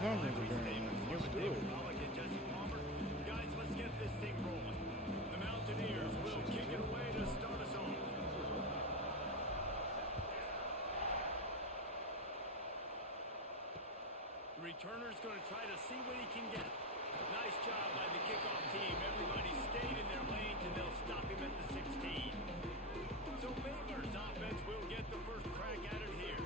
hungry today, man. Let's do it. Guys, let's get this thing rolling. The Mountaineers will kick it away to start us off. The returner's going to try to see what he can get. Nice job by the kickoff team. Everybody stayed in their lanes, and they'll stop him at the 16. So Baylor's offense will get the first crack at it here.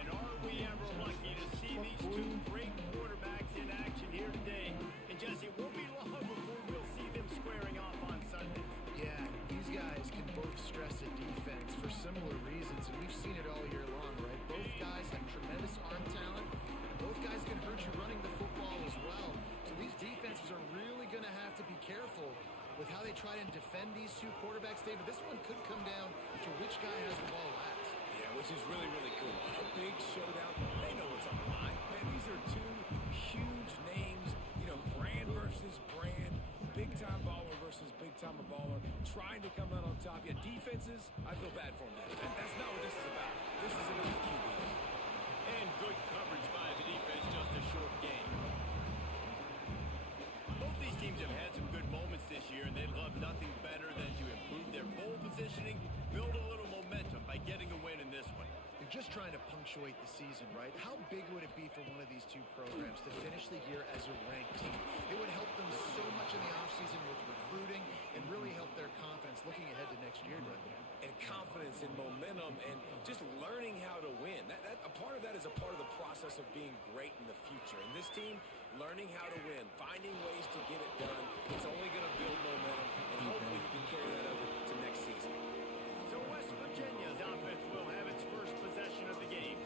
And are we ever lucky to see these two great quarterbacks in action here today? And Jesse, it won't be long before we'll see them squaring off on Sunday. Yeah, these guys can both stress a defense for similar reasons, and we've seen it all year long, right? Both guys have tremendous arm talent. Both guys can hurt you running the football as well. So these defenses are really going to have to be careful with how they try and defend these two quarterbacks, David. This one could come down to which guy has the ball last. Yeah, which is really, really cool. A big showdown. They know what's on the line. Man, these are two huge names. You know, brand versus brand. Big-time baller versus big-time baller. Trying to come out on top. Yeah, defenses, I feel bad for them. That's not what this is about. This is about the QBs. And good coverage by the defense, just a short game. Both these teams have had some good moments this year, and they'd love nothing better than to improve their bowl positioning, build a little momentum by getting a win in this one. They're just trying to punctuate the season, right? How big would it be for one of these two programs to finish the year as a ranked team? It would help them so much in the offseason with recruiting and really help their confidence looking ahead to next year, doesn't it? And confidence and momentum and just learning how to win. A part of that is a part of the process of being great in the future. And this team, learning how to win, finding ways to get it done, it's only going to build momentum, and hopefully you can carry that over to next season. So West Virginia's offense will have its first possession of the game.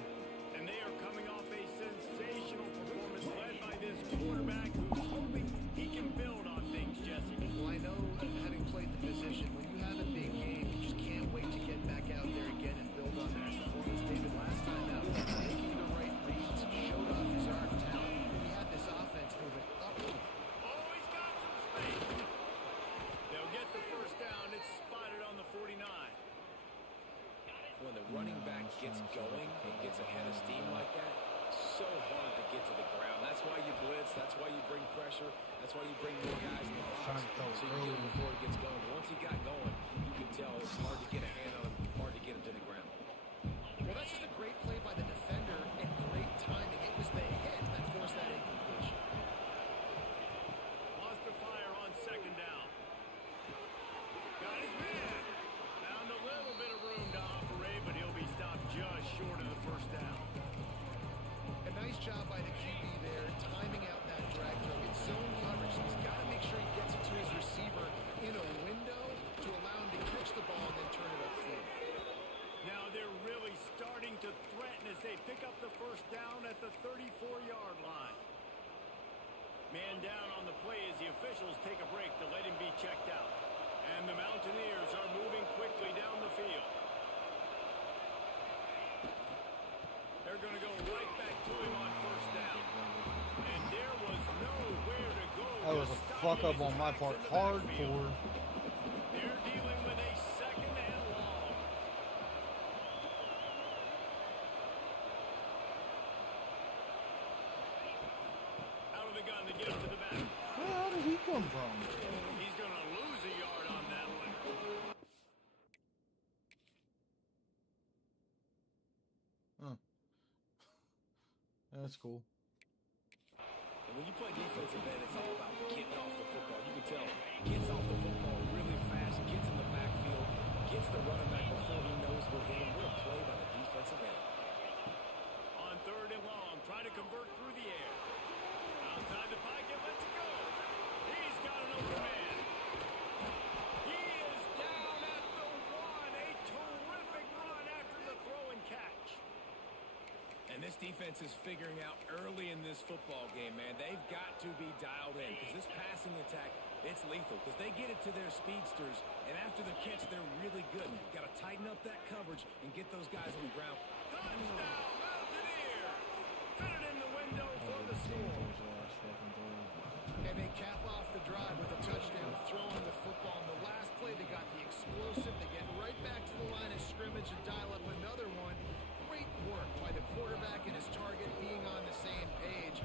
And they are coming off a sensational performance led by this quarterback who's hoping he can build on things, Jesse. Well, I know, having played the position, when you have a big game, you just can't wait to get back out there again and build on that performance. David, last time out, making the right reads, showed off his arm talent. He had this offense moving upward. Oh, he's got some space. They'll get the first down. It's spotted on the 49. When the running back gets going and gets ahead of steam like that, so hard to get to the ground. That's why you blitz. That's why you bring pressure. That's why you bring more guys in the box. So you get him before he gets going. Once he got going, you can tell it's hard to get a hand on him, hard to get him to the ground. Well, that's just a great play by the defender and great timing. It was the hit that forced that incompletion. Lost the fire on second down. Got his man. Found a little bit of room to operate, but he'll be stopped just short of the first down. A nice job by the QB there, timing out that drag throw. It's zone coverage, so he's got to make sure he gets it to his receiver in a window to allow him to catch the ball and then turn it upfield. Now they're really starting to threaten as they pick up the first down at the 34-yard line. Man down on the play as the officials take a break to let him be checked out. And the Mountaineers are moving quickly down the field. They're going to go right back to him on first down. And there was nowhere to go. That was a fuck up on my part. Hardcore. They're dealing with a second and long. Out of the gun to get him to the back. Where the hell did he come from? He's going to lose a yard on that one. Huh. That's cool. And when you play defensive end, it's all about getting off the football. You can tell, gets off the football really fast, gets in the backfield, gets the running back before he knows we're hitting. What a play by the defensive end. On third and long, trying to convert through the air. Outside the pocket, lets it go. He's got an open man. He is down at the one. A terrific run after the throw and catch. And this defense is figuring out early in this football game, man. They've got to be dialed in because this passing attack, it's lethal because they get it to their speedsters, and after the catch, they're really good. Got to tighten up that coverage and get those guys on the ground. Touchdown, Mountaineers! Fit it in the window for the score. And they cap off the drive with a touchdown, throwing the football. On the last play, they got the explosive. They get right back to the line of scrimmage and dial up another one. Great work by the quarterback and his target being on the same page.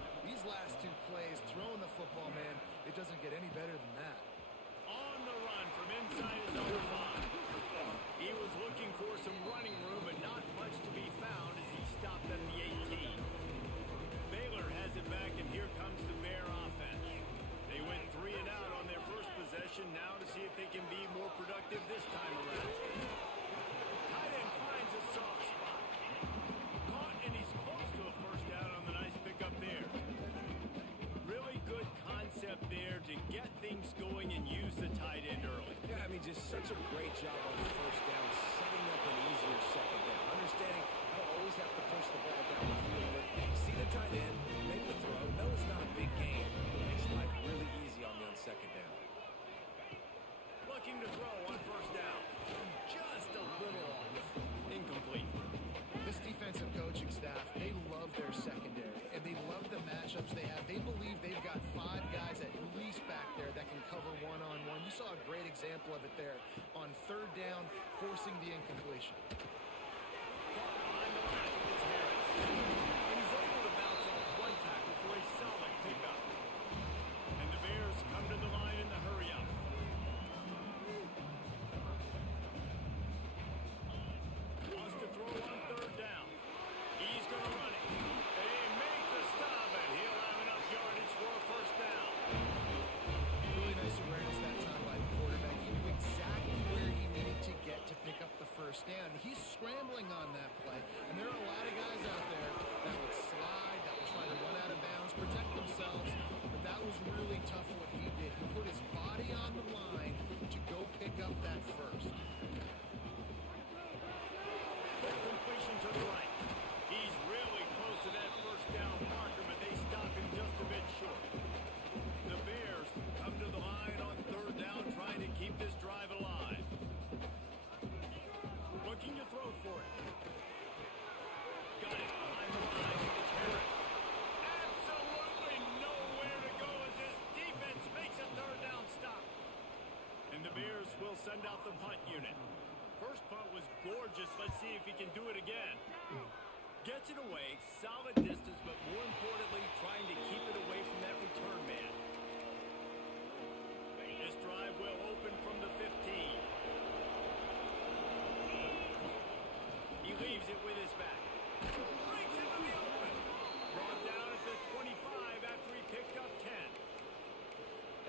such a great job on the first down, setting up an easier second down. Understanding they'll always have to push the ball down the field, but see the tight end, make the throw. No, it's not a big game, but makes life really easy on you on second down. Looking to throw on first down. Just a little off. Incomplete. This defensive coaching staff, they love their secondary, and they love the matchups they have. They believe they've got 5 guys at least back there that can cover one-on-one. You saw a great example of it there on third down, forcing the incompletion. Behind the line, it's Harris. And he's able to bounce off one tackle for a solid pickup. And the Bears come to the line in the hurry-up. Wants to throw on third down. He's going to run it. They make the stop, and he'll have enough yardage for a first down. Really nice awareness that time by the quarterback. He knew exactly where he needed to get to pick up the first down. He's scrambling on that play, and there are a lot of guys out there that would slide, that would try to run out of bounds, protect themselves, but that was really tough what he did. He put his body on the line to go pick up that first. Completion to the right. He's really close to that first down marker, but they stop him just a bit short. The Bears come to the line on third down, trying to keep this drive alive. Looking to throw for it. Got it behind the line. It's Harris. Absolutely nowhere to go as this defense makes a third down stop. And the Bears will send out the punt unit. First punt was gorgeous. Let's see if he can do it again. Gets it away, solid distance, but more importantly, trying to keep it away from that return man. This drive will open from the 15. He leaves it with his back. Breaks into the open. Brought down at the 25 after he picked up 10.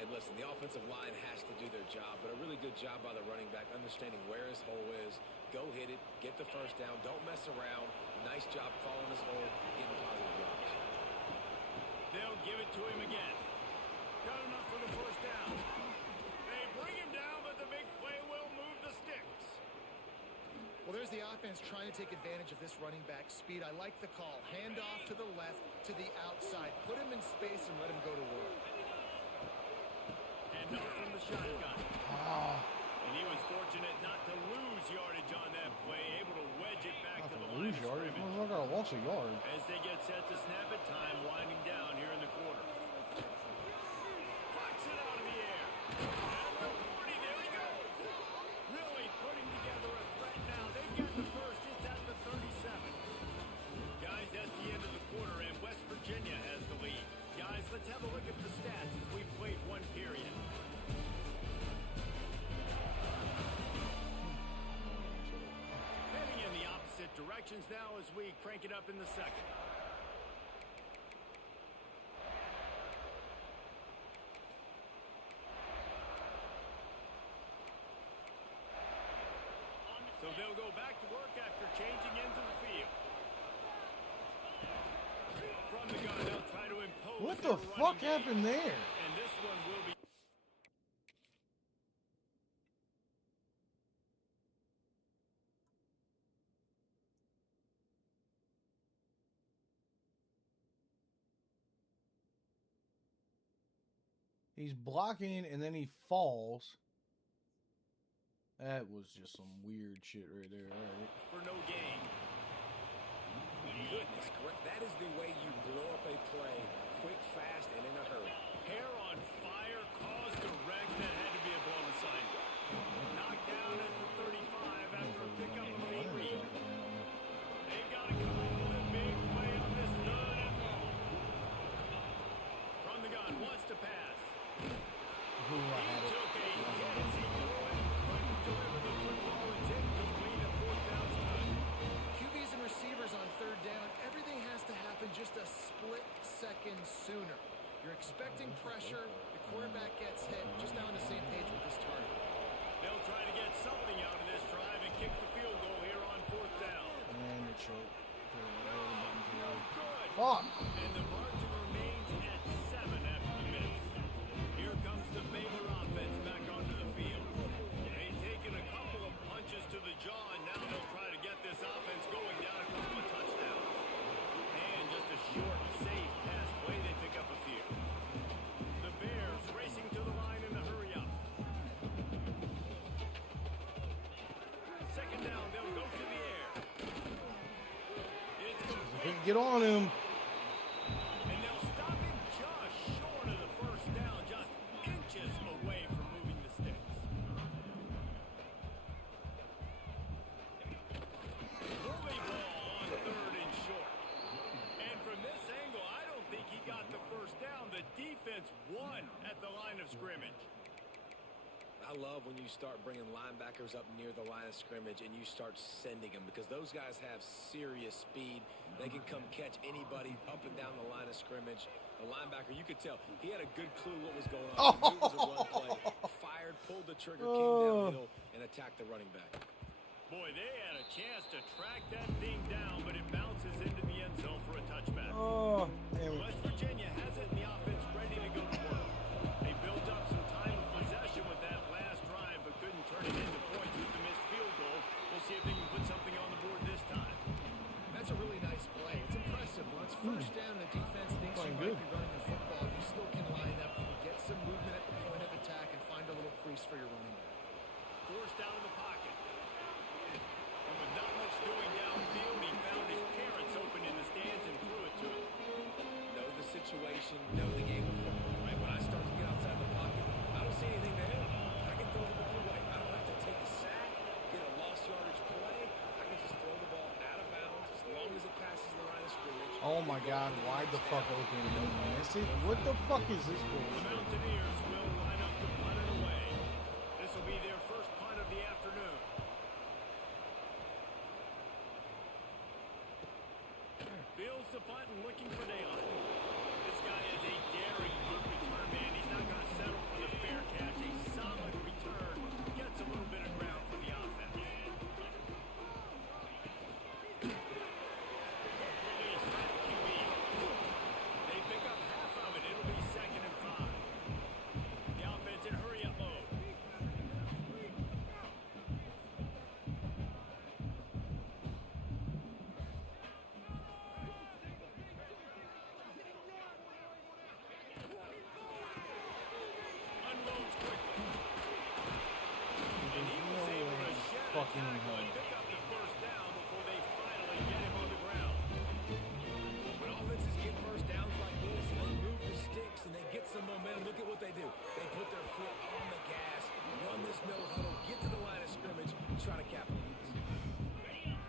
And listen, the offensive line has to do their job, but a really good job by the running back, understanding where his hole is. Go hit it, get the first down, don't mess around. Nice job following his hole, getting positive yards. They'll give it to him again. Got enough for the first down. They bring him down, but the big play will move the sticks. Well, there's the offense trying to take advantage of this running back speed. I like the call. Hand off to the left, to the outside. Put him in space and let him go to work. And off from the shotgun. And he was fortunate not to lose yardage on that play, able to wedge it back to the line of yardage. scrimmage. Looks like I lost a yard. As they get set to snap it, time winding down here in the quarter. Flicks it out of the air. And the 40, there he goes. Really putting together a threat now. They've got the first. It's at the 37. Guys, that's the end of the quarter, and West Virginia has the lead. Guys, let's have a look at the stats as we've played one period. Heading in the opposite directions now as we crank it up in the second. So they'll go back to work after changing into the field. From the gun, they'll try to impose. What the fuck happened there? And this one will be. He's blocking and then he falls. That was just some weird shit right there. All right. For no gain. Goodness, correct. That is the way you blow up a play, quick, fast, and in a hurry. Hair on fire, caused a wreck that had to be a blown assignment. Knocked down at the 35 after a pickup of 8 read. They've got to come up with a big play on this third and long. From the gun, wants to pass. He took a hit as he threw it. Couldn't deliver the football. It's incomplete at fourth down time. QBs and receivers on third down, everything has to happen just a split second sooner. You're expecting pressure, the quarterback gets hit, just now on the same page with this target. They'll try to get something out of this drive and kick the field goal here on fourth down. And it's short. Good. Fuck. And the margin remains at 7 after the miss. Here comes the Baylor offense back onto the field. They take Get on him. And they'll stop him just short of the first down, just inches away from moving the sticks. Moving ball on 3rd and short. And from this angle, I don't think he got the first down. The defense won at the line of scrimmage. I love when you start bringing linebackers up near the line of scrimmage and you start sending them, because those guys have serious speed. They can come catch anybody up and down the line of scrimmage. The linebacker, you could tell, he had a good clue what was going on. He knew it was a run play, fired, pulled the trigger, came downhill, and attacked the running back. Boy, they had a chance to track that thing down, but it bounces into the end zone for a touchback. Oh, damn it. West Virginia has it in the offense ready to go to work. They built up some time of possession with that last drive, but couldn't turn it into points with the missed field goal. We'll see if they can put something on the board this time. That's a really nice play. It's impressive. When it's first down and the defense thinks you might be running the football, you still can line up, you can get some movement at the point of attack and find a little crease for your running back. Forced down in the pocket. And with not much doing downfield, he found his parents open in the stands and threw it to him. Know the situation, know the game of football, right? When I start to get outside the pocket, I don't see anything to hit. I can throw the ball away. I don't have to take a sack, get a lost yardage play. I can just throw the ball out of bounds as long as it passes the line of scrimmage. Oh my God, wide the fuck open. You miss it? What the fuck is this The bullshit? Mountaineers will line up to punt it away. This will be their first punt of the afternoon. Fields the punt and looking for daylight. This guy is a daring punt return man. He's not going to settle for the fair catch. A solid return. Gets a little bit of ground for the offense. Release by the QB. They pick up half of it. It'll be 2nd and 5. The offense in hurry up mode. Unloads quickly. And he was able to shed a Fucking tackle and pick up the first down before they finally get him on the ground. When offenses get first downs like this and they move the sticks and they get some momentum, look at what they do. They put their foot on the gas, run this no huddle, get to the line of scrimmage, and try to capitalize.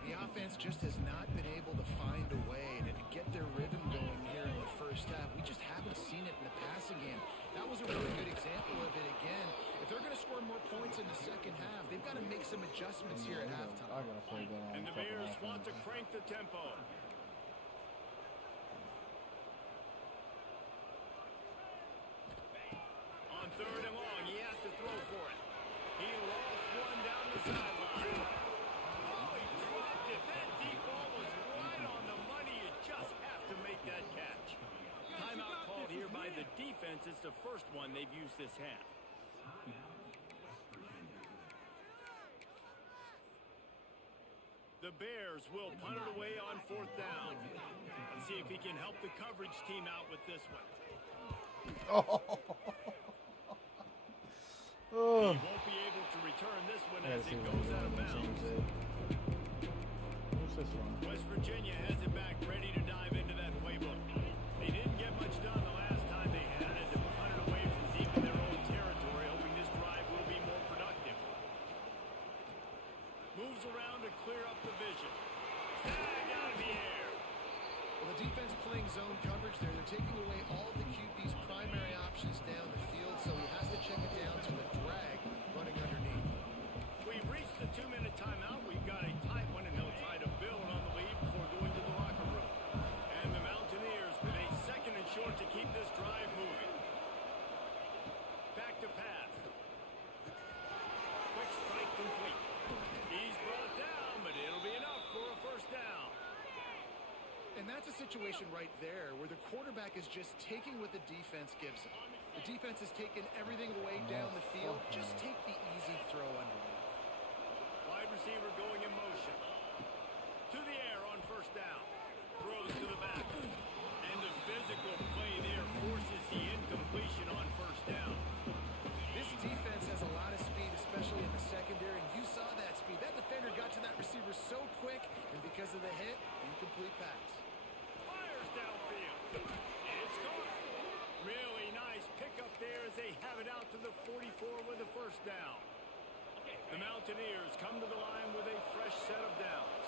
The offense just has not been able to find a way to get their rhythm going here in the first half. We just haven't seen it in the passing game. That was a really good example of it again. If they're going to score more points in the second half, they've got to make some adjustments here at halftime. I gotta play that on And the fucking Bears offense. want to crank the tempo. On 3rd and long, he has to throw for it. He lost one down the sideline. Oh, he dropped it. That deep ball was right on the money. You just have to make that catch. Timeout called here by the defense. It's the first one they've used this half. The Bears will punt it away on 4th down. Let's see if he can help the coverage team out with this one. Oh. He won't be able to return this one I as gotta see it what goes they're out of doing. bounds. What's this one? West Virginia has it back ready to dive into that playbook. They didn't get much done the last time they had it. They punted it away from deep in their own territory, hoping this drive will be more productive. Moves around to clear up the vision. Tag out of the air. Well, the defense playing zone coverage there. They're taking away all the QB's primary options down the field, so he has to check it down to the drag running underneath. We've reached the 2-minute timeout. We've got a tight one, and they'll try to build on the lead before going to the locker room. And the Mountaineers with a 2nd and short to keep this drive moving. Back to pass. Quick strike complete. He's brought down, but it'll be enough for a first down. And that's a situation right there where the quarterback is just taking what the defense gives him. The defense has taken everything away down the field. Just take the easy throw underneath. Wide receiver going in motion. To the air on first down. Throws to the back. And the physical play there forces the incompletion on first down. This defense has a lot of speed, especially in the secondary, and you saw that speed. That defender got to that receiver so quick, and because of the hit, incomplete pass. It's gone. Really nice pickup there as they have it out to the 44 with a first down. The Mountaineers come to the line with a fresh set of downs.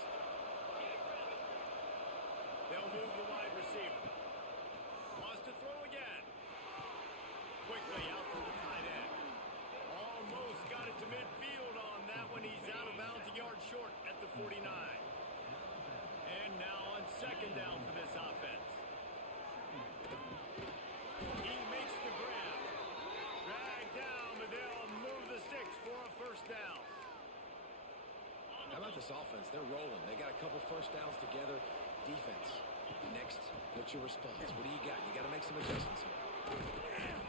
They'll move the wide receiver. Wants to throw again. Quickly out to the tight end. Almost got it to midfield on that one. He's out of bounds a yard short at the 49. And now on second down for this offense. He makes the grab. Drag down, but they'll move the sticks for a first down. How about this offense? They're rolling. They got a couple first downs together. Defense. Next, what's your response? What do you got? You got to make some adjustments here.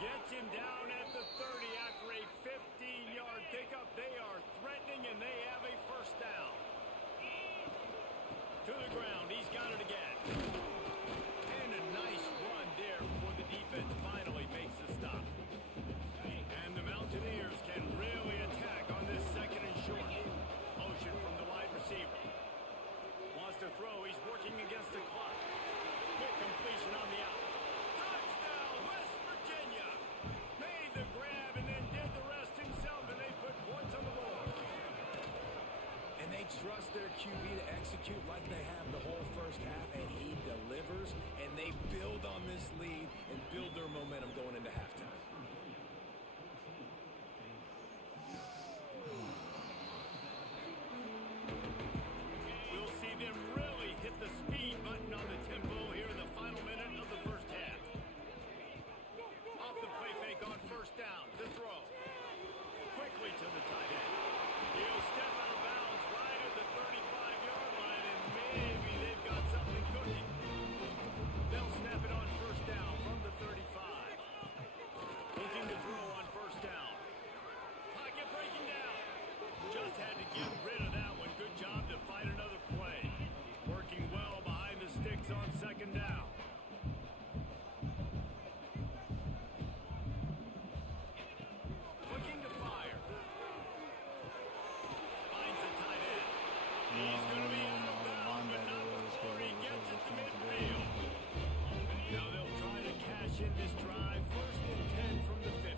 Gets him down at the 30 after a 15-yard pickup. They are threatening, and they have a first down. To the ground. He's got it again. And a nice run there before the defense finally makes the stop. And the Mountaineers can really attack on this second and short. Motion from the wide receiver. Wants to throw. He's working against the clock. Quick completion on the out. Touchdown, West Virginia. Made the grab and then did the rest himself, and they put points on the board. And they trust their QB to execute like they have the whole first half, and he delivers, and they build on this lead and build their momentum going into halftime. We'll see them really hit the speed button on the tempo here in the final minute of the first half. Off the play fake on first down. The throw. Quickly to the tight end. He'll step out of bounds right at the 35-yard line, and maybe they've got something cooking. They'll snap it on first down from the 35. Looking to throw on first down. Pocket breaking down. Just had to get rid of that one. Good job to fight another play. Working well behind the sticks on second down. Looking to fire. Finds the tight end. He's going to be out of bounds, but not before he gets it to midfield. Now they'll try to cash in this drive. First and 10 from the 50.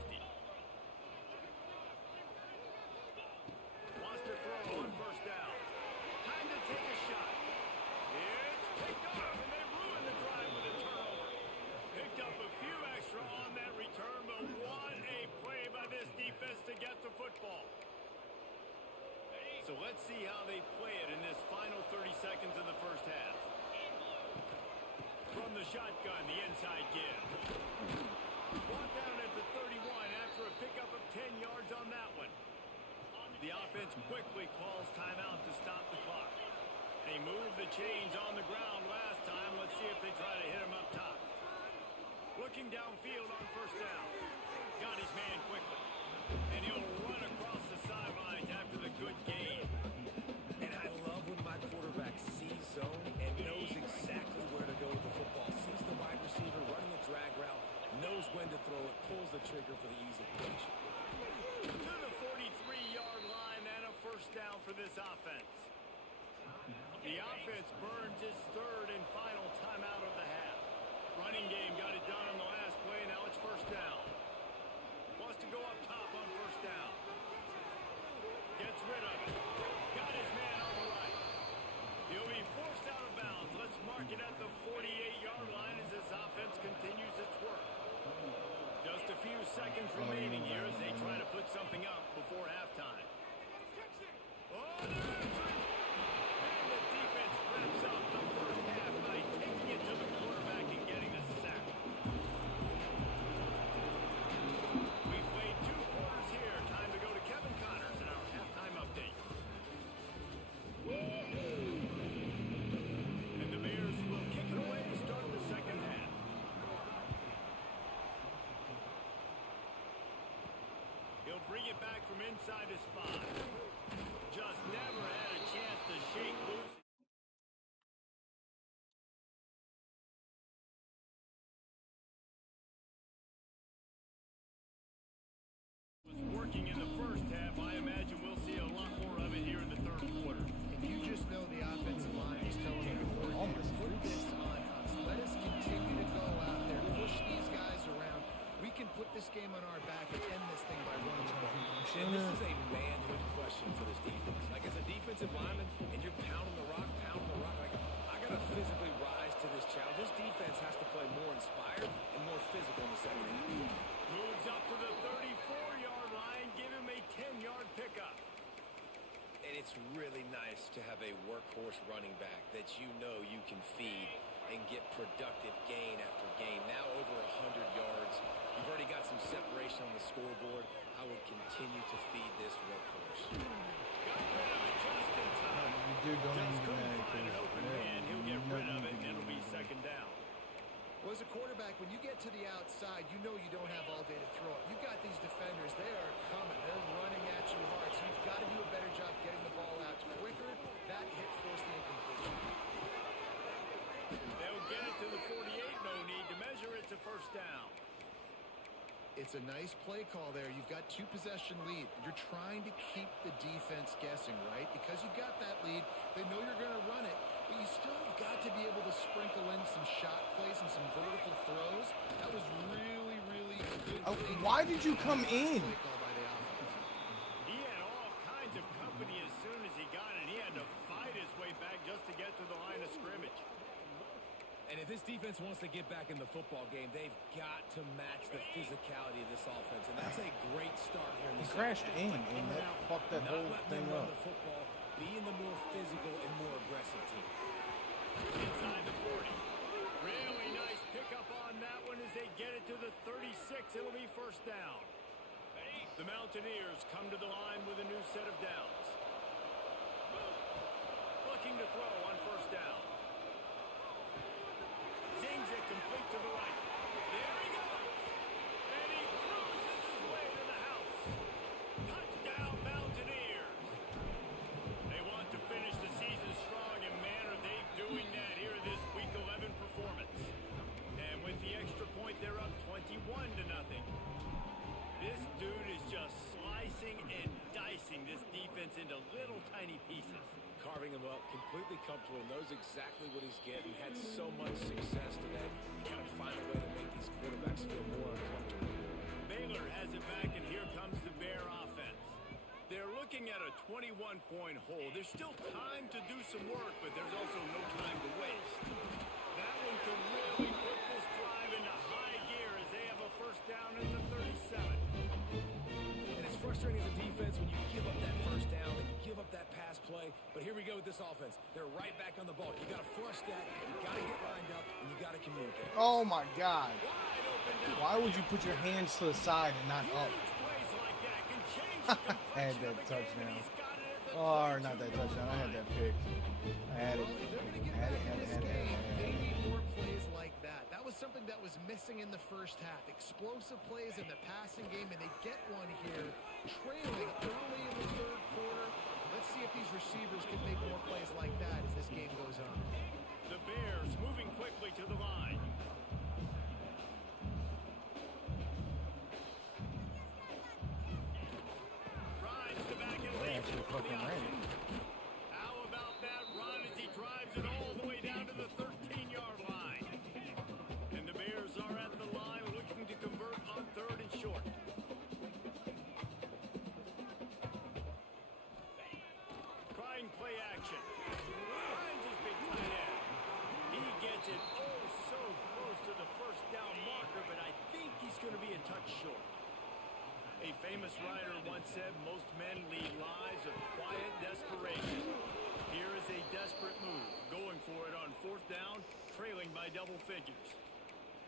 Wants to throw on first down. Time to take a shot. It's picked up, and they ruin the drive with a turnover. Picked up a few extra on that return, but what a play by this defense to get the football. So let's see how they play it in this final 30 seconds of the first half. From the shotgun, the inside give. Brought down at the 31 after a pickup of 10 yards on that one. The offense quickly calls timeout to stop the clock. They moved the chains on the ground last time. Let's see if they try to hit him up top. Looking downfield on first down. Got his man quickly. And he'll run across the sidelines after the good gain. And I love when my quarterback sees zone and knows exactly where to go with the football. Sees the wide receiver running the drag route, knows when to throw it, pulls the trigger for the easy completion. To the 43-yard line and a first down for this offense. The offense burns its third and final timeout of the half. Running game got it done on the last play. Now it's first down. Wants to go up top on first down. Gets rid of it. Got his man on the right. He'll be forced out of bounds. Let's mark it at the 48-yard line as this offense continues its work. Just a few seconds remaining here as they try to put something up before halftime. Oh, they're answering. And the defense wraps up the first half by taking it to the quarterback and getting a sack. We've played 2 quarters here. Time to go to Kevin Connors in our halftime update. And the Bears will kick it away to start the second half. He'll bring it back from inside his 5. Just never had a chance to shake loose. Was working in the first half. I imagine we'll see a lot more of it here in the third quarter. And you just know the offensive line is telling you to work through this on us. Let us continue to go nice to have a workhorse running back that you know you can feed and get productive gain after gain. Now over 100 yards. You've already got some separation on the scoreboard. I would continue to feed this workhorse. Got rid of it just in time. You do don't Just even couldn't manage find an to- open yeah, man. He'll get you rid of know it, and you it'll be do. second down. Well, as a quarterback, when you get to the outside, you know you don't have all day to throw it. You've got these defenders. They are coming. They're running at you hard. So you've got to do a better job getting the ball out quicker. That hit forced the incompletion. They'll get it to the 48. No need to measure. It's a first down. It's a nice play call there. You've got 2-possession lead. You're trying to keep the defense guessing, right? Because you've got that lead, they know you're going to run it, but you still have got to be able to sprinkle in some shot plays and some vertical throws. That was really, really good. Why did you come in? Play call by the offense. He had all kinds of company as soon as he got it. He had to fight his way back just to get to the line of scrimmage. And if this defense wants to get back in the football game, they've got to match the physicality of this offense. And that's a great start here in the He crashed in, and that fucked that whole Not let thing them run up. the football, being the more physical and more aggressive team. Inside the 40. Really nice pickup on that one as they get it to the 36. It'll be first down. The Mountaineers come to the line with a new set of downs. Looking to throw on first down. Zings it complete to the right. There he goes. And he cruises his way to the house. Touchdown, Mountaineers. They want to finish the season strong, and man, are they doing that here this Week 11 performance. And with the extra point, they're up 21-0. This dude is just slicing and dicing this defense into little tiny pieces. Carving him up, completely comfortable, knows exactly what he's getting, had so much success today. You got to find a way to make these quarterbacks feel more uncomfortable. Baylor has it back, and here comes the Bear offense. They're looking at a 21-point hole. There's still time to do some work, but there's also no time to waste. That one can really put this drive into high gear as they have a first down at the 37. And it's frustrating as a defense when you give up that first down and you give up that pass play. But here we go with this offense. They're right back on the ball. You got to flush that. You got to get lined up, and you got to communicate. Oh my God! Wide open down. Why would you put your hands to the side and not up? Huge plays like that can change the I had complexion that of the game, and touchdown. he's got it at the Or not 22 that yard touchdown. I had line. that pick. I had it. Well, if they're going to get Had back it. in this Had it. game, Had they it. need more plays like that. That was something that was missing in the first half. Explosive plays in the passing game, and they get one here, trailing early in the third quarter. Let's see if these receivers can make more plays like that as this game goes on. The Bears moving quickly to the line. Rides the back and They leads actually it for the fucking ran option. it. How about that run as he drives it all the way down to the 13-yard line? And the Bears are at the line looking to convert on third and short. Trying play action. Finds his big tight end. He gets it oh so close to the first down marker, but I think he's going to be a touch short. A famous writer once said most men lead lives of quiet desperation. Here is a desperate move, going for it on fourth down, trailing by double figures.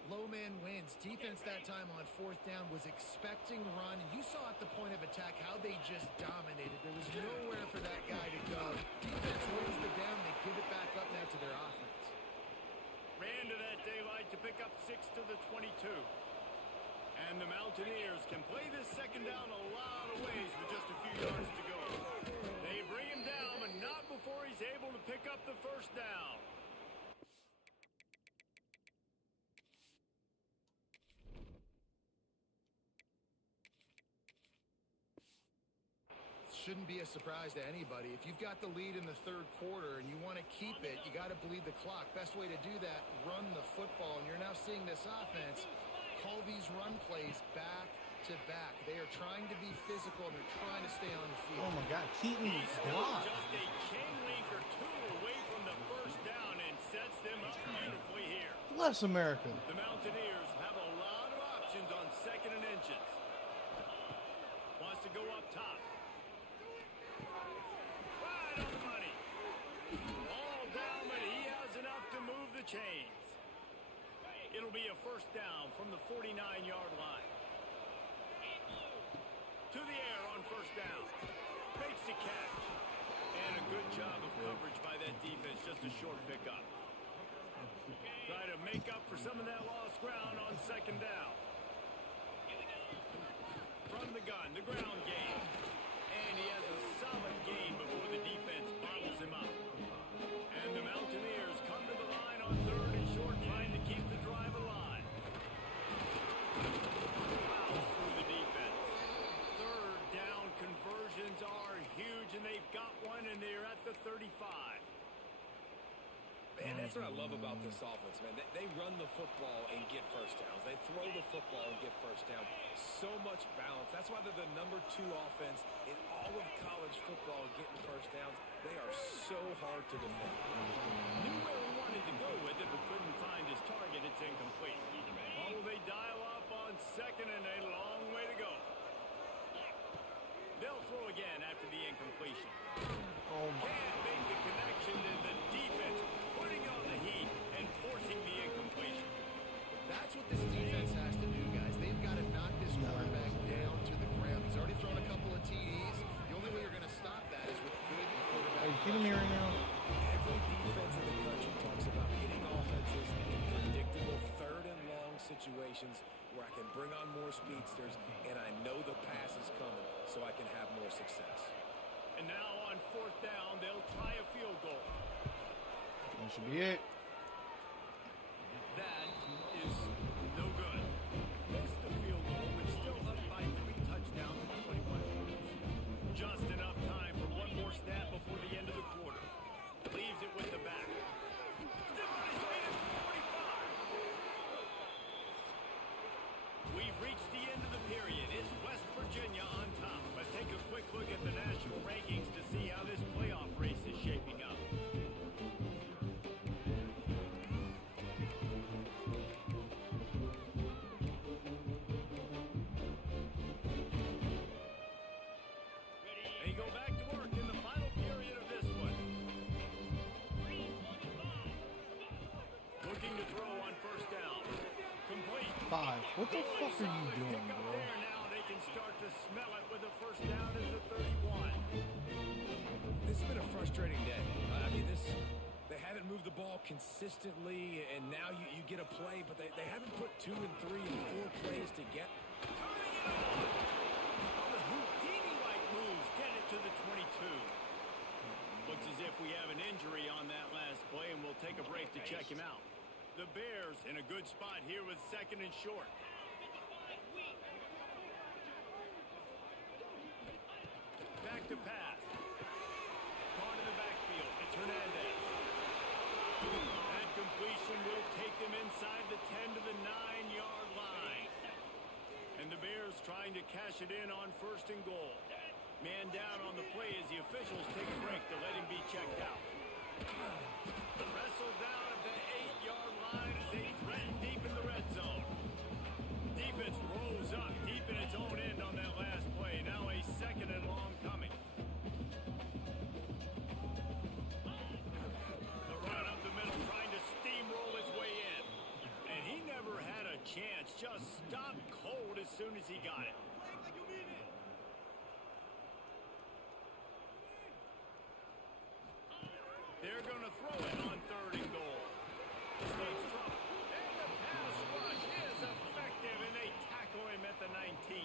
Low man wins. Defense that time on fourth down was expecting run. You saw at the point of attack how they just dominated. There was nowhere for that guy to go. Defense wins the down. They give it back up now to their offense. Ran to that daylight to pick up 6 to the 22. And the Mountaineers can play this second down a lot of ways with just a few yards to go. They bring him down, but not before he's able to pick up the first down. Shouldn't be a surprise to anybody. If you've got the lead in the third quarter and you want to keep it, you got to bleed the clock. Best way to do that, run the football. And you're now seeing this offense call these run plays back to back. They are trying to be physical and they're trying to stay on the field. Oh my God! Keaton He's still blocked. just a chain link or two away from the first down and sets them up beautifully here. Bless America. The Mountaineers have a lot of options on second and inches. Wants to go up top. Right on the money. chains. It'll be a first down from the 49-yard line. To the air on first down. Makes the catch. And a good job of coverage by that defense. Just a short pickup. Try to make up for some of that lost ground on second down. From the gun, the ground game. And he has a solid gain before the defense bottles him up. And the Mountaineers come to the line on third and short, trying to keep the drive alive. Fouls through the defense. Third down conversions are huge, and they've got one, and they're at the 35. Man, that's what I love about this offense, man. They run the football and get first downs. They throw the football and get first down. So much balance. That's why they're the #2 offense in all of college football getting first downs. They are so hard to defend. Knew where he wanted to go with it, but couldn't find his target. It's incomplete. Oh, they dial up on second, and a long way to go. They'll throw again after the incompletion. Can't make the connection, and the defense putting on the heat and forcing the incompletion. That's what this defense has to do, guys. They've got to knock this quarterback down to the ground. He's already thrown a couple of TDs. The only way you're going to stop that is with good quarterback. Are you kidding me right now? Every defense in the country talks about hitting offenses in predictable third and long situations where I can bring on more speedsters and I know the pass is coming so I can have more success. And now on fourth down, they'll try a field goal. That should be it. That is no good. Missed the field goal, but still up by 3 touchdowns and 21 points. Just enough time for one more snap before the end of the quarter. Leaves it with the back. Still on his feet at 45. We've reached the end of the period. It's West Virginia on top. Let's take a quick look at the national rankings to see how this playoff race is shaping up. They go back to work in the final period of this one. Looking to throw on first down. Complete. 5. What the fuck are you doing, Pick up bro? there now. They can start to smell it with a first down at the 31. This has been a frustrating day. I mean, they haven't moved the ball consistently, and now you get a play, but they haven't put 2 and 3 and 4 plays to get. Turning it on. The Houdini-like moves get it to the 22. Looks as if we have an injury on that last play, and we'll take a break to check him out. The Bears in a good spot here with second and short. Back to pass. Caught in the backfield. It's Hernandez. That completion will take them inside the 10 to the 9-yard line. And the Bears trying to cash it in on first and goal. Man down on the play as the officials take a break to let him be checked out. Wrestled down at the 8-yard line as they threaten deep in the red zone. Defense rose up deep in its own end on that last play. Now a second and long coming. The run up the middle trying to steamroll his way in. And he never had a chance. Just stopped cold as soon as he got it. They're going to throw it on third and goal. States trouble. And the pass rush is effective, and they tackle him at the 19.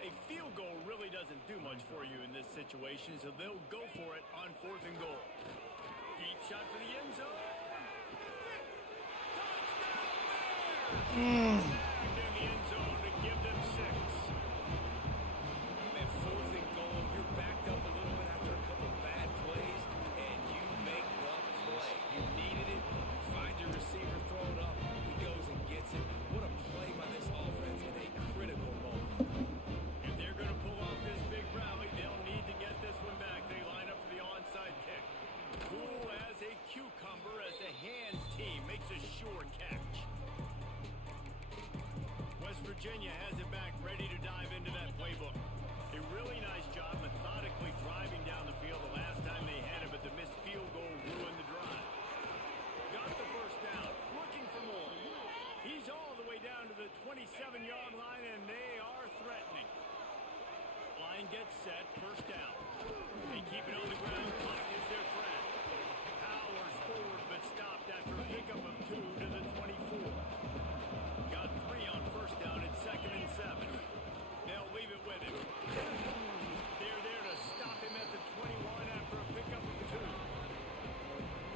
A field goal really doesn't do much for you in this situation, so they'll go for it on fourth and goal. Deep shot for the end zone. Touchdown Bears! Snagged in the end zone to give them 6. Man, fourth and goal, you're backed up a little bit after a couple bad plays, and you make the play. You needed it. Find your receiver, throw it up. He goes and gets it. What a play by this offense in a critical moment. If they're going to pull off this big rally, they'll need to get this one back. They line up for the onside kick. Cool as a cucumber as the hands team makes a sure catch. West Virginia has it back, ready to dive into that playbook. A really nice job methodically driving down the field the last time they had it, but the missed field goal ruined the drive. Got the first down. set, first down. They keep it on the ground. Clock is their friend. Powers forward, but stopped after a pickup of 2 to the 24. Got 3 on first down at 2nd and 7. They'll leave it with him. They're there to stop him at the 21 after a pickup of 2.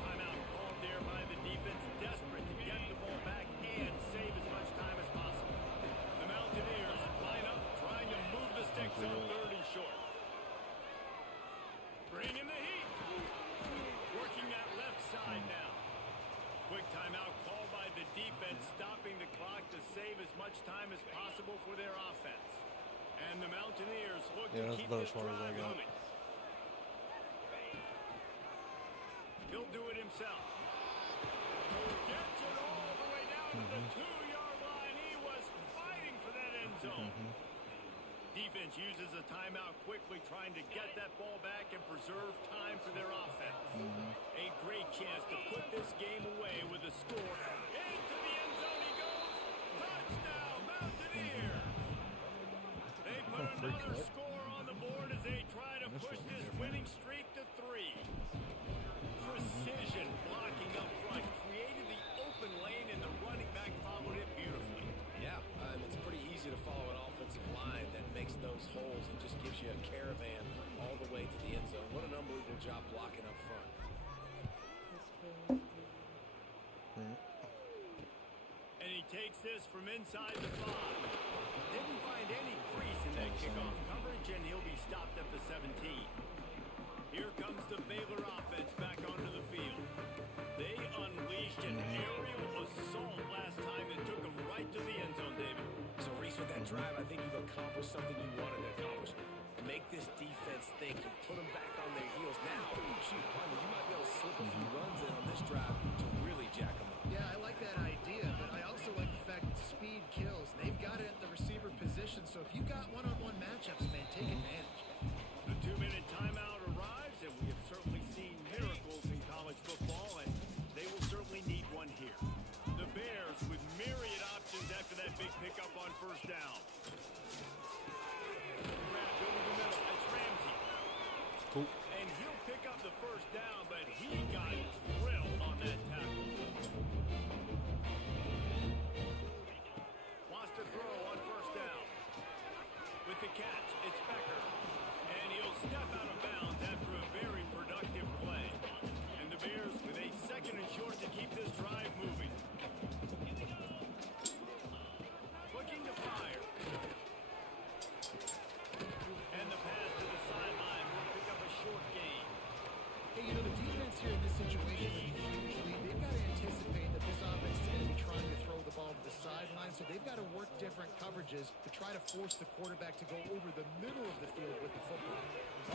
Timeout called there by the defense, desperate to get the ball back and save as much time as possible. The Mountaineers line up, trying to move the sticks on 3rd and short. Bring in the heat. Working that left side now. Quick timeout called by the defense, stopping the clock to save as much time as possible for their offense. And the Mountaineers look to keep this drive moving. He'll do it himself. Gets it all the way down to the 2-yard line. He was fighting for that end zone. Defense uses a timeout quickly, trying to get that ball back and preserve time for their offense. A great chance to put this game away with a score. Into the end zone he goes. Touchdown, Mountaineers. They put another score on the board as they try to push this winning streak to 3. Precision blocking up front created the open lane, and the running back followed it beautifully. Yeah, it's pretty easy to follow an offensive line that makes those holes and just gives you a caravan all the way to the end zone. What an unbelievable job blocking up front. And he takes this from inside the 5. Didn't find any crease in that kickoff coverage, and he'll be stopped at the 17. Here comes the Baylor offense back onto the field. They unleashed an aerial assault last time that took them right to the end zone, David. So, Reese, with that drive, I think you've accomplished something you wanted to accomplish. Make this defense think and put them back on their heels. Now, shoot, you might be able to slip a few runs in on this drive to really jack them up. Yeah, I like that idea, but I also like the fact that speed kills. They've got it at the receiver position, so if you've got one-on-one matchups, man, take advantage. The 2-minute timeout arrives, and we have certainly seen miracles in college football, and they will certainly need one here. The Bears with myriad options after that big pickup on first down. Grabbed over the middle. That's Ramsey. Cool. And he'll pick up the first down, but he got drilled on that tackle. Wants to throw on first down. With the catch, it's Becker. And he'll step out of bounds after a very productive play. And the Bears with a 2nd and short to keep this drive moving. Looking to fire. And the pass to the sideline will pick up a short gain. Hey, you know, the defense here in this situation with a huge lead, they've got to anticipate that this offense is going to be trying to throw the ball to the sideline, so they've got to work different coverages to try to force the quarterback to go over the middle of the field with the football.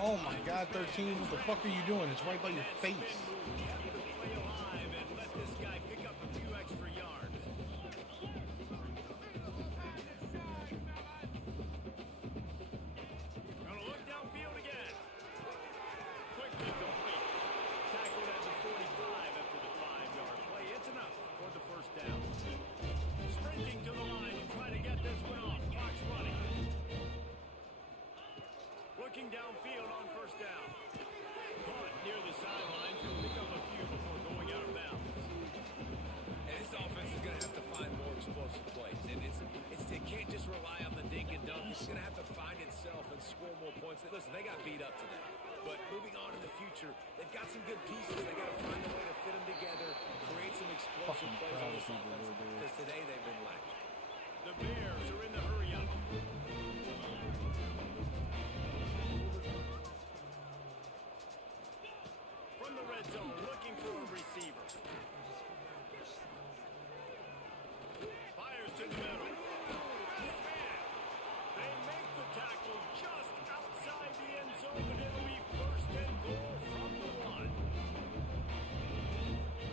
Oh my God, 13! What the fuck are you doing? It's right by your face. Have to play alive and let this guy pick up a few extra yards. Gonna look downfield again. Quickly complete. Tackled at the 45 after the 5-yard play. It's enough for the first down. Sprinting to the line to try to get this one off. Clock's running. Looking downfield on first down. Caught near the sideline. He'll pick up a few before going out of bounds. And this offense is going to have to find more explosive plays. And it can't just rely on the dink and dunk. It's going to have to find itself and score more points. Listen, they got beat up today. But moving on in the future, they've got some good pieces. They got to find a way to fit them together, create some explosive plays on this offense. Because today they've been lacking. The Bears are in the hurry up. From the red zone, looking for a receiver. Fires to the middle. They make the tackle just outside the end zone, but it'll be 1st and goal from the 1.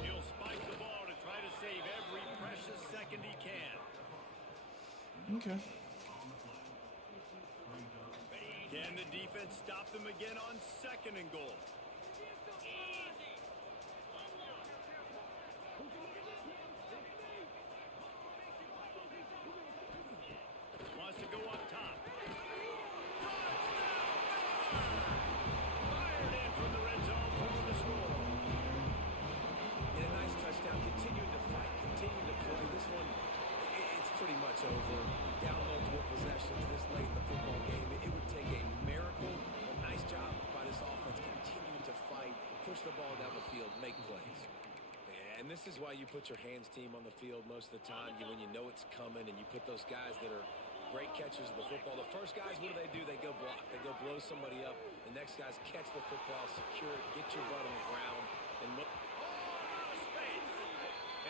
He'll spike the ball to try to save every precious second he can. Okay. Can the defense stop them again on 2nd and goal? Wants to go up top. Touchdown, make plays. And this is why you put your hands team on the field most of the time when you know it's coming, and you put those guys that are great catchers of the football. The first guys, what do? They go block. They go blow somebody up. The next guys catch the football, secure it, get your butt on the ground, and look. Space.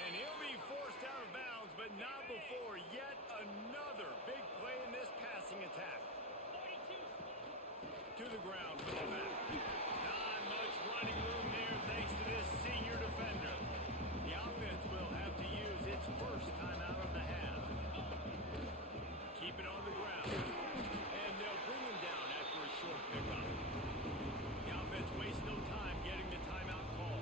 And he'll be forced out of bounds, but not before yet another big play in this passing attack. To the ground with the back. Not much running room there thanks to this senior defender. The offense will have to use its first time out of the half. Keep it on the ground. And they'll bring him down after a short pickup. The offense wastes no time getting the timeout call.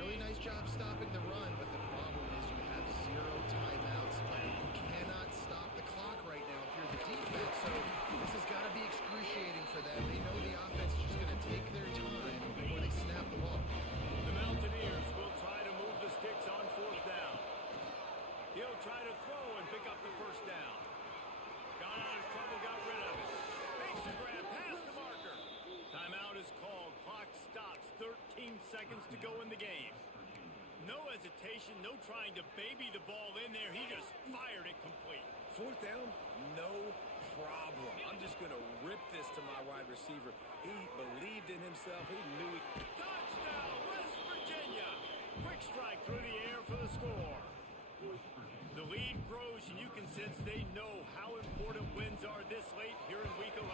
Really nice job stopping the run, but the problem is you have 0 timeouts left. You cannot stop the clock right now if you're the defense, so this has got to be excruciating for them. They know the offense is just going to take their time before they snap the ball. The Mountaineers will try to move the sticks on 4th down. He'll try to throw and pick up the first down. Got out of trouble, got rid of it. Makes the grab past the marker. Timeout is called. Clock stops. 13 seconds to go in the game. No hesitation, no trying to baby the ball in there. He just fired it complete. 4th down, no problem. I'm just going to rip this to my wide receiver. He believed in himself. He knew it. Touchdown, West Virginia. Quick strike through the air for the score. The lead grows, and you can sense they know how important wins are this late here in Week 11.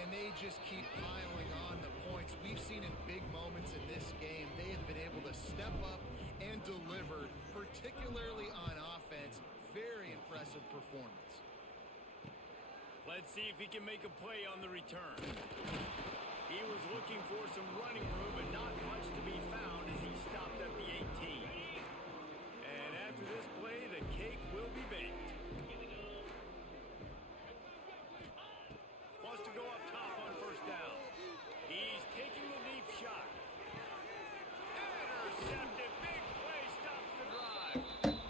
And they just keep piling on the points. We've seen in big moments in this game, they have been able to step up and deliver, particularly on offense. Very impressive performance. Let's see if he can make a play on the return. He was looking for some running room, but not much to be found as he stopped at the 18. And after this play, the cake will be baked. Wants to go up top on 1st down. He's taking the deep shot. Intercepted. Big play stops the drive.